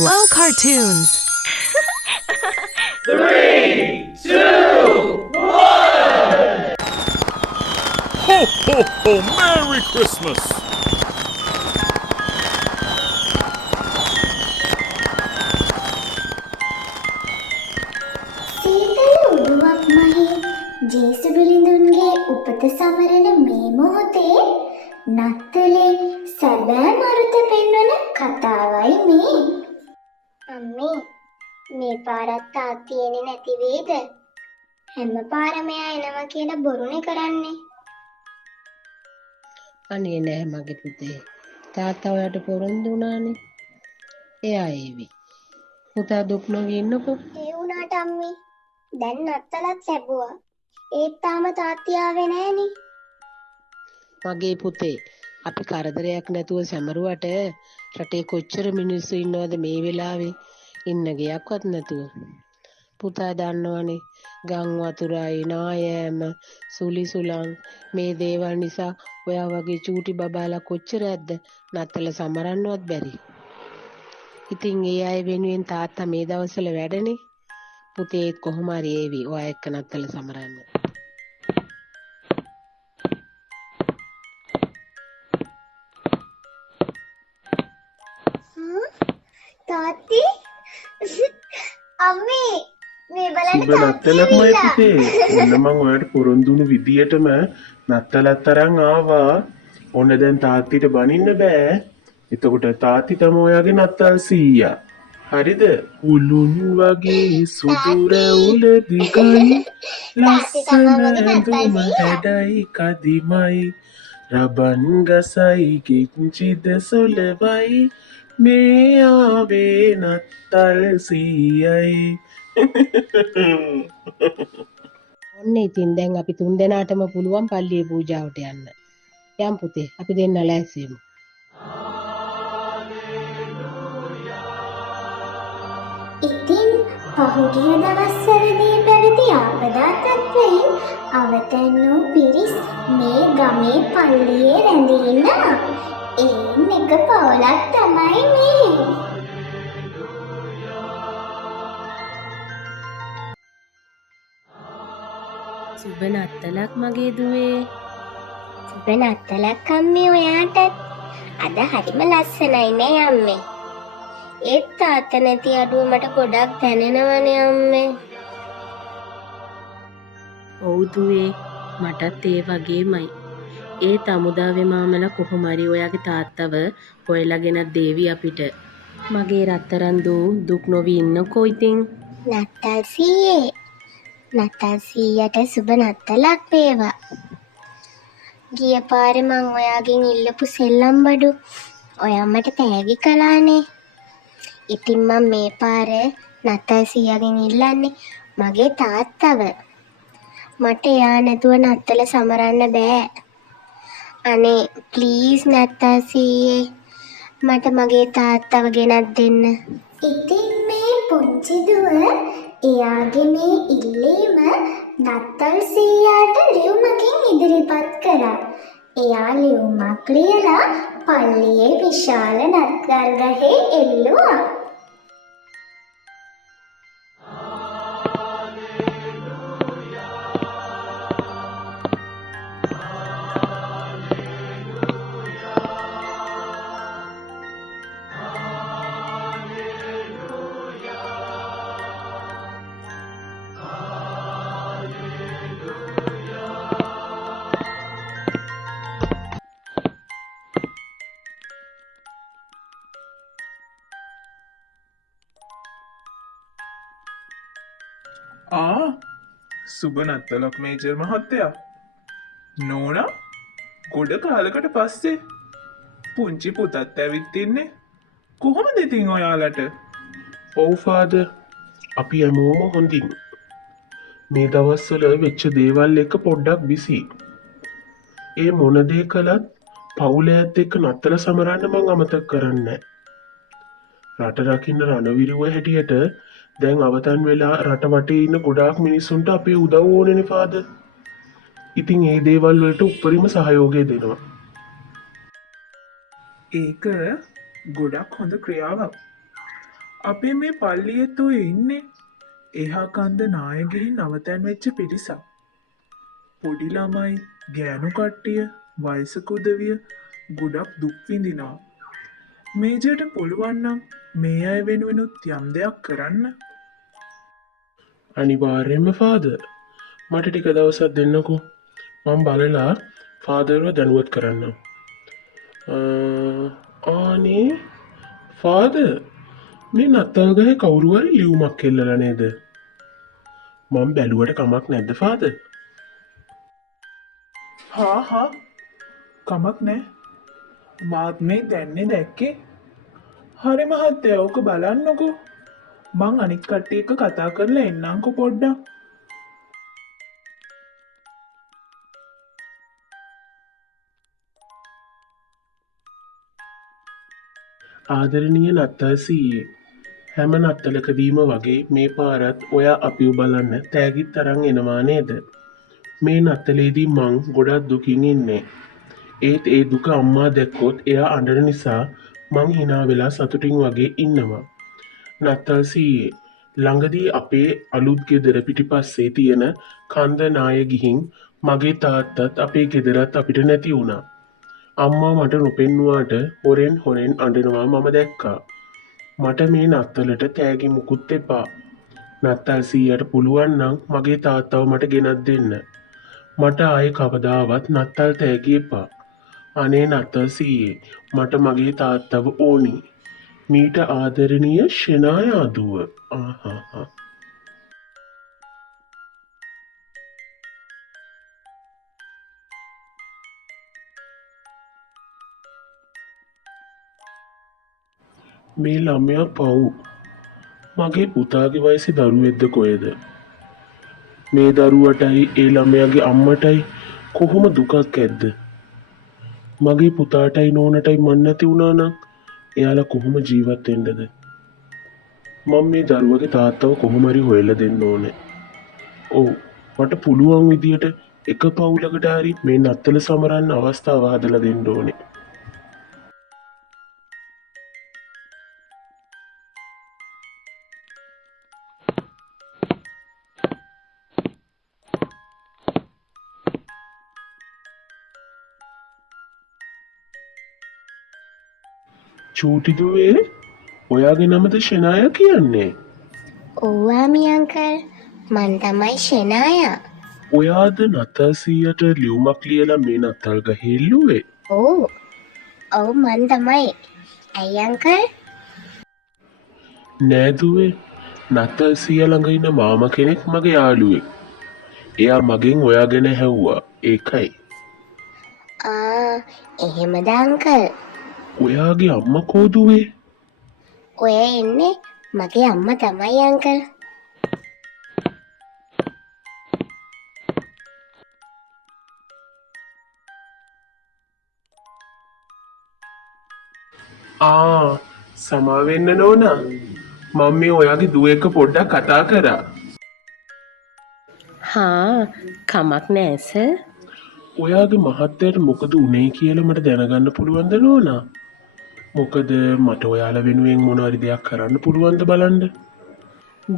Glow Cartoons. 3, 2, 1! Ho, ho, ho! Merry Christmas! සීතල උඩුවක් මහි ජේසු බිලිඳුන්ගේ උපත සමරන මේ මොහොතේ නත්තලේ සැබෑ මරුත පෙන්වන කතාවයි මේ. අම්මේ මේ පාරත් තාත්තියනේ නැති වේද? හැම පාරම එයා එනවා කියලා බොරුනේ කරන්නේ. අනේ නෑ මගේ පුතේ. තාත්තා ඔයාට පොරොන්දු වුණානේ. එයා ඒවි. පුතා දුක් නොවී ඉන්නකෝ. ඒ වුණාට අම්මේ දැන් නත්තලත් ලැබුවා. ඒත් තාම තාත්ති ආවේ නෑනේ. මගේ පුතේ අපි කරදරයක් නැතුව සැමරුවට රටේ කොච්චර මිනිස්සු ඉන්නවද මේ වෙලාවේ ඉන්න ගියක්වත් නැතුව. පුතා දන්නවනේ ගම් වතුරයි නායෑම සුලි සුලං මේ දේවල් නිසා ඔයා වගේ චූටි බබාලා කොච්චර ඇද්ද නත්තල සමරන්නවත් බැරි. ඉතින් ඒ අය වෙනුවෙන් තාත්තා මේ දවස්වල වැඩනේ. පුතේ කොහොම හරි ඒවි ඔයා එක්ක නත්තල සමරන්න. තාත්ති අම්මේ මේ බලන්න සුබ නත්තලක්මයි පුතේ. ඔන්න මං ඔයාලට පොරොන්දුණු විදියටම නත්තලත් අරන් ආවා. ඔන්න දැන් තාත්තිට බනින්න බෑ. එතකොට තාත්ති තමයි ඔයාගේ නත්තල් සීයා. හරිද? උලුන් වගේ සුදු රැවුල දිගයි ලස්සන ඇඳුම හැඩයි කදිමයි රබන් ගසයි කිංචිද සොලවයි මේ ආවේ නත්තල් සීයයි. ඔන්න ඉතින් දැන් අපි තුන් දෙනාටම පුළුවන් පල්ලියේ පූජාවට යන්න. යම් පුතේ අපි දෙන්න ලෑස්ති වෙමු. ඉතින් පහුගිය දවස්වලදී පැවති ආපදා තත්වයෙන් අවතැන් වූ පිරිස් මේ ගමේ පල්ලියේ රැඳී ඉන්නවා. එයින් එක පවුලක් තමයි මේ. සුබ නත්තලක් මගේ දුවේ. සුබ නත්තලක් අම්මේ ඔයාටත්. අද හරිම ලස්සනයි නේ අම්මේ. ඒත් තාත්තා නැති අඩුව මට ගොඩක් දැනෙනවනේ අම්මේ. ඔව් දුවේ මටත් ඒ වගේමයි. ඒ තමුදාවේ මාමලා කොහොම හරි ඔයාගේ තාත්තව හොයලා ගෙනත් දේවි අපිට. මගේ රත්තරන් දූ දුක් නොවී ඉන්නකෝ ඉතින්. නත්තල් සීයේ. නත්තල් සීයට සුබ නත්තලක් වේවා. ගිය පාරේ මං ඔයාගෙන් ඉල්ලපු සෙල්ලම් බඩු ඔයා මට තෑගි කළානේ. ඉතින් මම මේ පාරේ නත්තල් සීයාගෙන් ඉල්ලන්නේ මගේ තාත්තව. මට එයා නැතුව නත්තල සමරන්න බෑ. අනේ ප්ලීස් නත්තල් සීයේ මට මගේ තාත්තව ගෙනත් දෙන්න. ඉතින් මේ පුංචි දුව එයාගේ මේ ඉල්ලීම නත්තල් සීයාට ලියුමකින් ඉදිරිපත් කරා. එයා ලියුමක් ලියලා පල්ලියේ විශාල නත්තල් ගහේ එල්ලුවා. සුබ නත්තලක් මේජර් මහත්තයා. නෝනා ගොඩ කාලකට පස්සේ පුංචි පුතත් ඇවිත් ඉන්නේ. කොහොමද ඉතින් ඔයාලට? ඔව් ෆාදර් අපි හැමෝම හොඳින්. මේ දවස්වල වෙච්ච දේවල් එක්ක පොඩ්ඩක් බිසි. ඒ මොන දේ කළත් පවුලයත් එක්ක නත්තල සමරන්න මං අමතක කරන්නේ නැහැ. රට රකින්න රණවිරුව හැටියට දැන් අවතන් වෙලා රට වටේ ඉන්න ගොඩාක් මිනිස්සුන්ට අපේ උදව් ඕනෙනේ ෆාදර්. ඉතින් ඒ දේවල් වලට උපරිම සහයෝගය දෙනවා. ඒක ගොඩක් හොඳ ක්‍රියාවක්. අපේ මේ පල්ලියෙත් ඔය ඉන්නේ එහා කන්ද නාය ගිහින් අවතැන් වෙච්ච පිරිසක්. පොඩි ළමයි, ගෑනු කට්ටිය, වයසක උදවිය ගොඩක් දුක් විඳිනවා. මේජයට පුළුවන් නම් මේ අය වෙනුවෙනුත් යම් දෙයක් කරන්න. අනිවාර්යෙන්ම ෆාදර්. මට ටික දවසක් දෙන්නකෝ. මම බලලා ෆාදර්ව දැනුවත් කරන්නම්. ආනේ ෆාදර්, මේ නත්තල් ගහේ කවුරු හරි ලියුමක් එල්ලලා නේද? මම බැලුවට කමක් නැද්ද ෆාදර්? හා කමක් නෑ. මාත් මේ දැන්නේ දැක්කේ. හරි මහත්තයා, ඕක බලන්නකෝ. මං අනිත් කට්ටිය එක්ක කතා කරලා එන්නම්කෝ පොඩ්ඩක්. ආදරණීය නත්තල් සීයේ, හැම නත්තලකදීම වගේ මේ පාරත් ඔයා අපිව බලන්න තෑගිත් තරන් එනවා නේද? මේ නත්තලේදී මං ගොඩක් දුකින් ඉන්නේ. ඒත් ඒ දුක අම්මා දැක්කොත් එයා අඬන නිසා මං hina වෙලා සතුටින් වගේ ඉන්නවා. නත්තල් සීයේ, ළඟදී අපේ අලුත් ගෙදර පිටිපස්සේ තියෙන කන්ද නාය ගිහින් මගේ තාත්තත් අපේ ගෙදරත් අපිට නැති වුණා. අම්මා මට නොපෙන්නුවාට හොරෙන් අඬනවා මම දැක්කා. මට මේ නත්තලට තෑගි මුකුත් එපා. නත්තල් සීයට පුළුවන් නම් මගේ තාත්තව මට ගෙනත් දෙන්න. මට ආයේ කවදාවත් නත්තල් තෑගි එපා. අනේ නත්තල් සීයේ, මට මගේ තාත්තව ඕනි. මීට ආදරණීය ෂෙනායා දුව. ආහා. මේ ළමයා පව්. මගේ පුතාගේ වයසේ දරුවෙක්ද කොහෙද? මේ දරුවටයි ඒ ළමයාගේ අම්මටයි කොහොම දුකක් ඇද්ද? මගේ පුතාටයි නෝනටයි මන් නැති වුණා නම් එයාලා කොහොම ජීවත් වෙන්නද? මම මේ දරුවගේ තාත්තව කොහොම හරි හොයලා දෙන්න ඕනේ. ඔව්, මට පුළුවන් විදියට එක පවුලකට හරි මේ නත්තල සමරන්න අවස්ථාව හදලා දෙන්න ඕනේ. චූටි දුවේ, ඔයාගේ නමද ෂෙනායා කියන්නේ? ඔව්වාමි අංකල්, මං තමයි ෂෙනායා. ඔයාද නත්තල් සීයට ලියුමක් ලියලා මේ නත්තල් ගහේ එල්ලුවේ? ඔව් මං තමයි. ඇයි අංකල්? නෑ දුවේ, නත්තල් සීයා ළඟ ඉන්න මාමා කෙනෙක් මගේ යාළුවෙක්. එයා මගෙන් ඔයා ගැන ඇහුවා. ඒකයි. එහෙමද අංකල්? ඔයාගේ අම්මා කෝ දුවේ? ඔය එන්නේ මගේ අම්මා තමයි අංකල්. සමාවෙන්න නෝනා. මම මේ ඔයාගේ දුව එක්ක පොඩ්ඩක් කතා කරා. හා කමක් නෑ සර්. ඔයාගේ මහත්තයට මොකද උනේ කියලා මට දැනගන්න පුළුවන්ද නෝනා? මොකද මට ඔයාලා වෙනුවෙන් මොනවාරි දෙයක් කරන්න පුළුවන්ද බලන්න.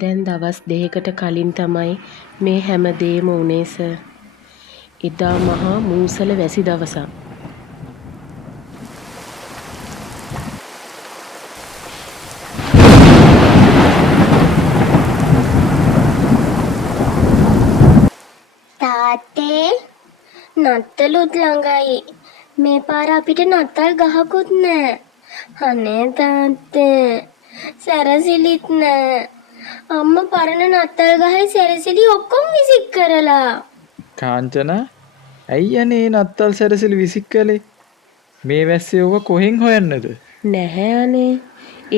දැන් දවස් දෙකකට කලින් තමයි මේ හැම දෙයක්ම වුනේ සර්. එදා මහා මූසල වැසි දවසක්. තාත්තේ, නත්තලුත් ළඟයි. මේ පාර අපිට නත්තල් ගහකුත් නෑ. අනේ තාත්තේ, සැරසිලිත් නෑ. අම්මා පරණ නත්තල් ගහේ සැරසිලි ඔක්කොම විසික් කරලා. කාංචනා, ඇයි අනේ නත්තල් සැරසිලි විසික් කළේ? මේ වැස්සේ ඔව කොහෙන් හොයන්නද? නැහැ අනේ.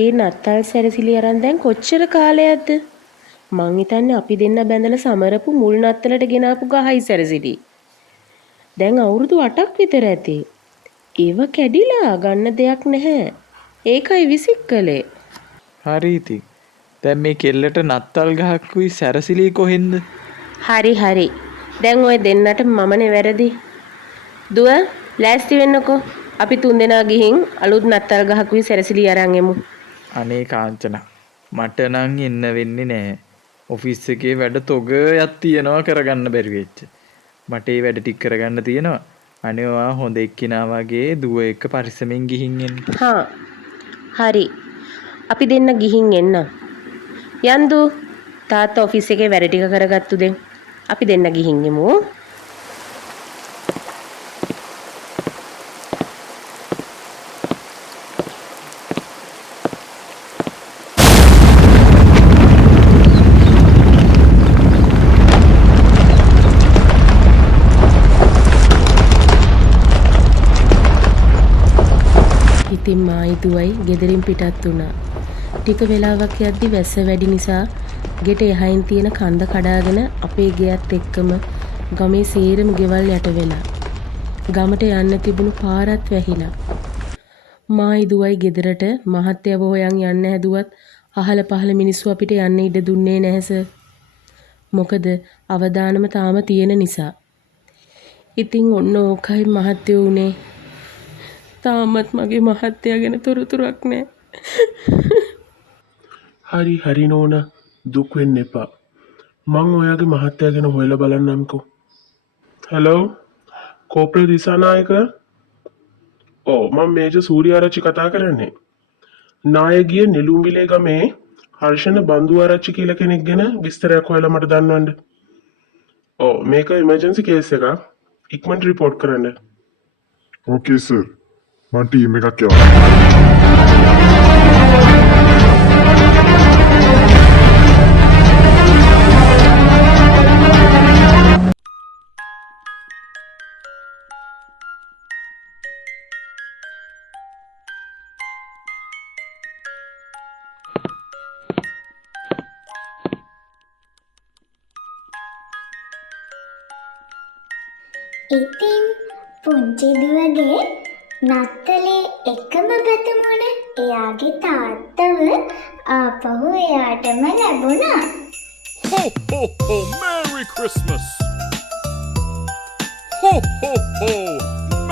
ඒ නත්තල් සැරසිලි අරන් දැන් කොච්චර කාලයක්ද? මං හිතන්නේ අපි දෙන්න බැඳලා සමරපු මුල් නත්තලට ගෙනාපු ගහයි සැරසිලි. දැන් අවුරුදු 8ක් විතර ඇති. ඒව කැඩිලා ගන්න දෙයක් නැහැ. ඒකයි විසික් කළේ. හරි ඉතින්. දැන් මේ කෙල්ලට නත්තල් ගහකුයි සැරසිලි කොහෙන්ද? හරි. දැන් ඔය දෙන්නට මමනේ වැරදි. දුව, ලෑස්ති වෙන්නකෝ. අපි 3 දෙනා ගිහින් අලුත් නත්තල් ගහකුයි සැරසිලි අරන් එමු. අනේ කාංචනා, මට නම් එන්න වෙන්නේ නැහැ. ඔෆිස් එකේ වැඩ තොගයක් තියෙනවා කරගන්න බැරි වෙච්ච. මට ඒ වැඩ ටික කරගන්න තියෙනවා. අනේ ඔයා හොඳ එක්කිනා වගේ දුව එක්ක පරිස්සමෙන් ගිහින් එන්න. හා හරි අපි දෙන්න ගිහින් එන්න. යන්දු තාත්තා ඔෆිස් එකේ වැඩ ටික කරගත්තු දෙන් අපි දෙන්න ගිහින් එමු. ඉතින් මායි දුවයි ගෙදරින් පිටත් වුණා. ටික වෙලාවක් යද්දි වැස්ස වැඩි නිසා ගෙට එහයින් තියෙන කන්ද කඩාගෙන අපේ ගෙයත් එක්කම ගමේ සේරම ගෙවල් යට වෙලා. ගමට යන්න තිබුණු පාරත් වැහිලා. මායි දුවයි ගෙදරට මහත්තයව හොයන් යන්න හැදුවත් අහල පහල මිනිස්සු අපිට යන්න ඉඩ දුන්නේ නැහැ සර්. මොකද අවදානම තාම තියෙන නිසා. ඉතින් ඔන්න ඕකයි මහත්තයෝ උනේ. තාමත් මගේ මහත්තයා ගැන තොරතුරක් නෑ. හරි නෝනා දුක් වෙන්න එපා. මං ඔයාගේ මහත්තයා ගැන හොයලා බලන්නම්කෝ. හෙලෝ කෝප්‍රේ දිසානායක. ඔව් මම මේජර් සූර්යාරච්චි කතා කරන්නේ. නායකගේ නෙළුම්බිලේ ගමේ හර්ෂණ බන්දුආරච්චි කියලා කෙනෙක් ගැන විස්තරයක් හොයලා මට දන්වන්න. ඔව් මේක ඉමර්ජන්සි කේස් එකක්. ඉක්මනට රිපෝට් කරන්න. ඕකේ සර්. මම ටීම් එකක් යවනවා. ඉතින් පුංචි දුවගේ නත්තලේ එකම බතුමුණ එයාගේ තාත්තව ආපහු එයාටම ලැබුණා. Ho, ho, ho! Merry Christmas! Ho, ho, ho!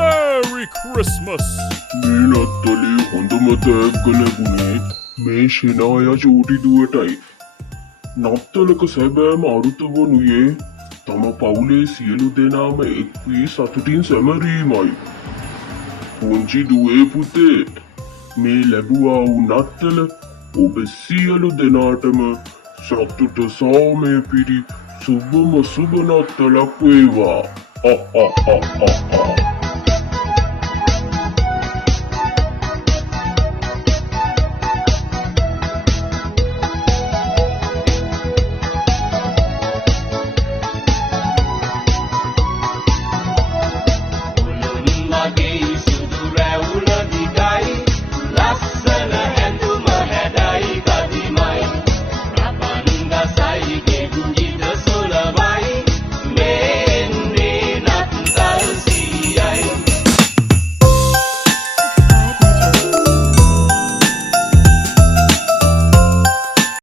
Merry Christmas! මේ නත්තලේ හොඳම තෑග්ග ලැබුණේ මේ ෂෙනායා චූටි දුවටයි. නත්තලක සැබෑම අරුත වනුයේ තම පවුලේ සියලු දෙනාම එක් වී සතුටින් සැමරීමයි. පුංචි දුවේ පුතේ මේ ලැබුවා වූ නත්තල ඔබ සියලු දෙනාටම සතුට සාමය පිරි සුබම සුබ නත්තලක් වේවා.